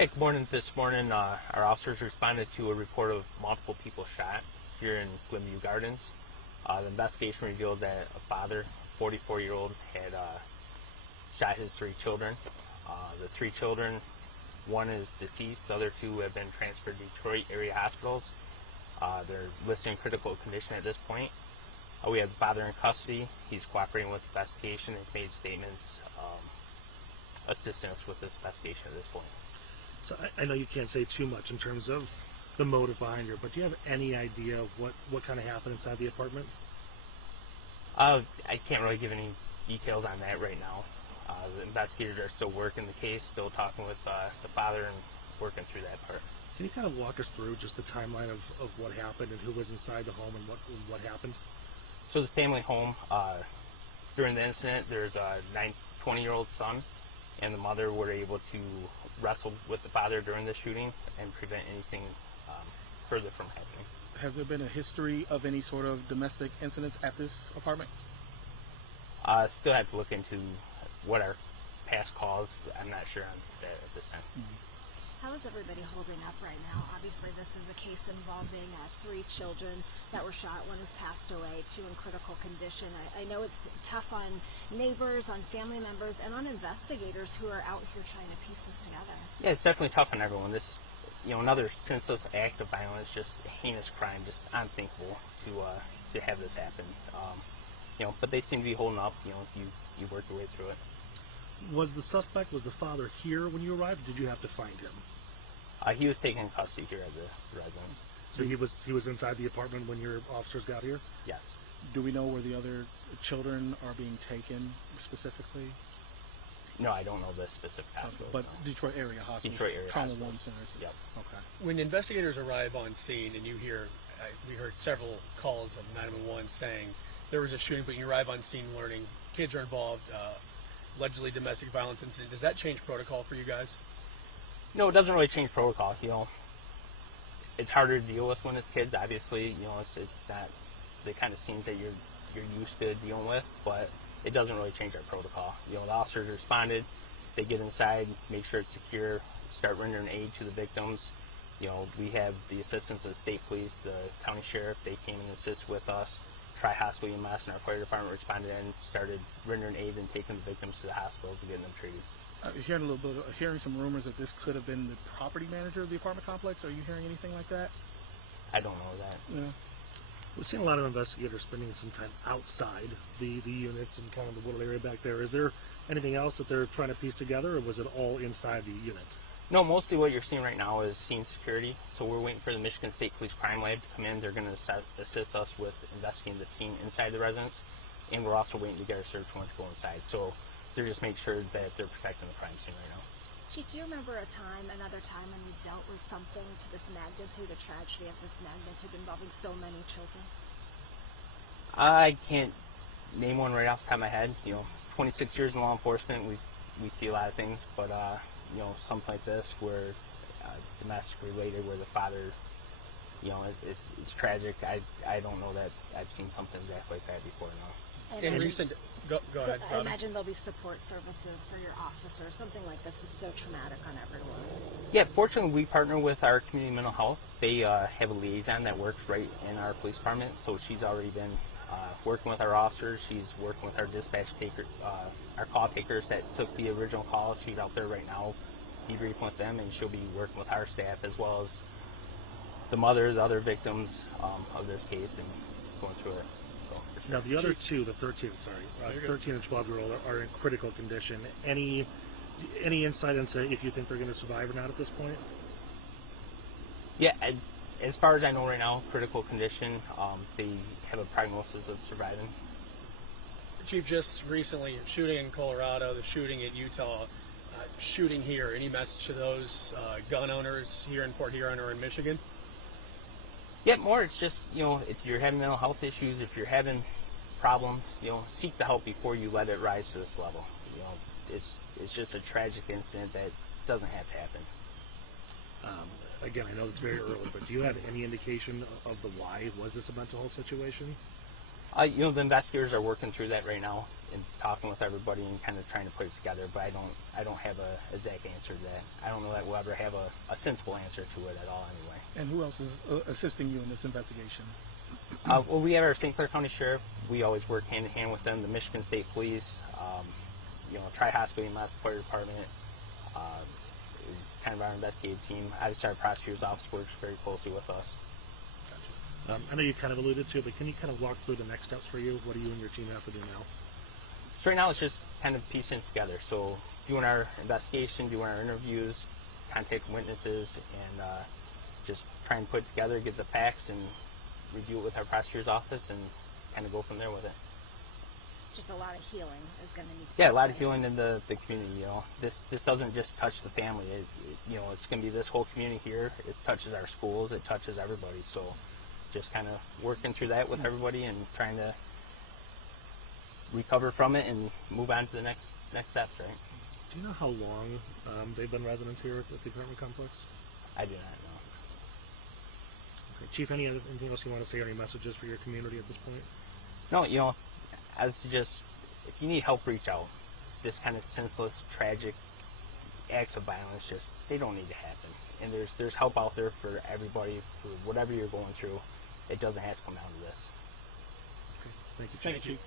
Hey, good morning. This morning, our officers responded to a report of multiple people shot here in Glenview Gardens. The investigation revealed that a father, 44-year-old, had shot his 3 children. The 3 children, one is deceased, the other 2 have been transferred to Detroit area hospitals. They're listed in critical condition at this point. We have the father in custody. He's cooperating with the investigation. He's made statements assisting us with this investigation at this point. So I know you can't say too much in terms of the motive behind it, but do you have any idea of what kind of happened inside the apartment? I can't really give any details on that right now. The investigators are still working the case, still talking with the father and working through that part. Can you kind of walk us through just the timeline of what happened and who was inside the home and what happened? So it's a family home. During the incident, there's a 20-year-old son and the mother were able to wrestle with the father during the shooting and prevent anything further from happening. Has there been a history of any sort of domestic incidents at this apartment? Still have to look into what our past calls. I'm not sure on that at this time. Mm-hmm. How is everybody holding up right now? Obviously, this is a case involving 3 children that were shot. One has passed away, 2 in critical condition. I know it's tough on neighbors, on family members, and on investigators who are out here trying to piece this together. Yeah, it's definitely tough on everyone. This, another senseless act of violence, just a heinous crime, just unthinkable to have this happen. But they seem to be holding up. You work your way through it. Was the father here when you arrived, or did you have to find him? He was taken in custody here at the residence. So he was inside the apartment when your officers got here? Yes. Do we know where the other children are being taken specifically? No, I don't know the specific hospitals. But no. Detroit area hospitals, Detroit area trauma hospitals. 1 centers. Yep. Okay. When investigators arrive on scene and you hear, we heard several calls of 911 saying there was a shooting, but you arrive on scene learning kids are involved, allegedly domestic violence incident. Does that change protocol for you guys? No, it doesn't really change protocol. It's harder to deal with when it's kids. Obviously, it's not the kind of scenes that you're used to dealing with, but it doesn't really change our protocol. The officers responded, they get inside, make sure it's secure, start rendering aid to the victims. We have the assistance of the state police, the county sheriff. They came and assisted with us. Tri-hospital EMS and our fire department responded and started rendering aid and taking the victims to the hospitals and getting them treated. Hearing some rumors that this could have been the property manager of the apartment complex. Are you hearing anything like that? I don't know that. Yeah. We've seen a lot of investigators spending some time outside the units and kind of the wooded area back there. Is there anything else that they're trying to piece together, or was it all inside the unit? No, mostly what you're seeing right now is scene security. So we're waiting for the Michigan State Police Crime Lab to come in. They're going to assist us with investigating the scene inside the residence, and we're also waiting to get our search warrant to go inside. So they're just making sure that they're protecting the crime scene right now. Chief, do you remember another time when you dealt with something to this magnitude, a tragedy of this magnitude involving so many children? I can't name one right off the top of my head. 26 years in law enforcement, we see a lot of things, but something like this where domestic related, where the father, it's tragic. I don't know that I've seen something exactly like that before. No. In recent, go ahead. I imagine there'll be support services for your officers. Something like this is so traumatic on everyone. Yeah, fortunately, we partner with our community mental health. They have a liaison that works right in our police department, so she's already been working with our officers. She's working with our dispatch taker, our call takers that took the original call. She's out there right now debriefing with them, and she'll be working with our staff as well as the mother, the other victims of this case, and going through it. So, for sure. Now the other 2, the 13 and 12-year-old are in critical condition. Any insight into if you think they're going to survive or not at this point? Yeah, as far as I know right now, critical condition. They have a prognosis of surviving. Chief, just recently, shooting in Colorado, the shooting at Utah, shooting here. Any message to those gun owners here in Port Huron or in Michigan? Yeah, more. It's just, if you're having mental health issues, if you're having problems, seek the help before you let it rise to this level. It's just a tragic incident that doesn't have to happen. Again, I know it's very early, but do you have any indication of the why? Was this a mental health situation? The investigators are working through that right now and talking with everybody and kind of trying to put it together. But I don't have a exact answer to that. I don't know that we'll ever have a sensible answer to it at all anyway. And who else is assisting you in this investigation? Well, we have our St. Clair County Sheriff. We always work hand in hand with them. The Michigan State Police, Tri-Hospital and Mass Fire Department is kind of our investigative team. Obviously, our prosecutor's office works very closely with us. I know you kind of alluded to it, but can you kind of walk through the next steps for you? What do you and your team have to do now? So right now it's just kind of piecing it together. So doing our investigation, doing our interviews, contacting witnesses, and just trying to put it together, get the facts, and review it with our prosecutor's office, and kind of go from there with it. Just a lot of healing is going to need to Yeah, a take lot of place. healing in the community. This doesn't just touch the family. It's going to be this whole community here. It touches our schools. It touches everybody. So just kind of working through that with everybody and trying to recover from it and move on to the next steps, right? Do you know how long they've been residents here at the apartment complex? I do not know. Okay. Chief, anything else you want to say, or any messages for your community at this point? No, I would suggest if you need help, reach out. This kind of senseless, tragic acts of violence, they don't need to happen. And there's help out there for everybody, for whatever you're going through. It doesn't have to come down to this. Okay. Thank you, Chief. Thank you, Chief.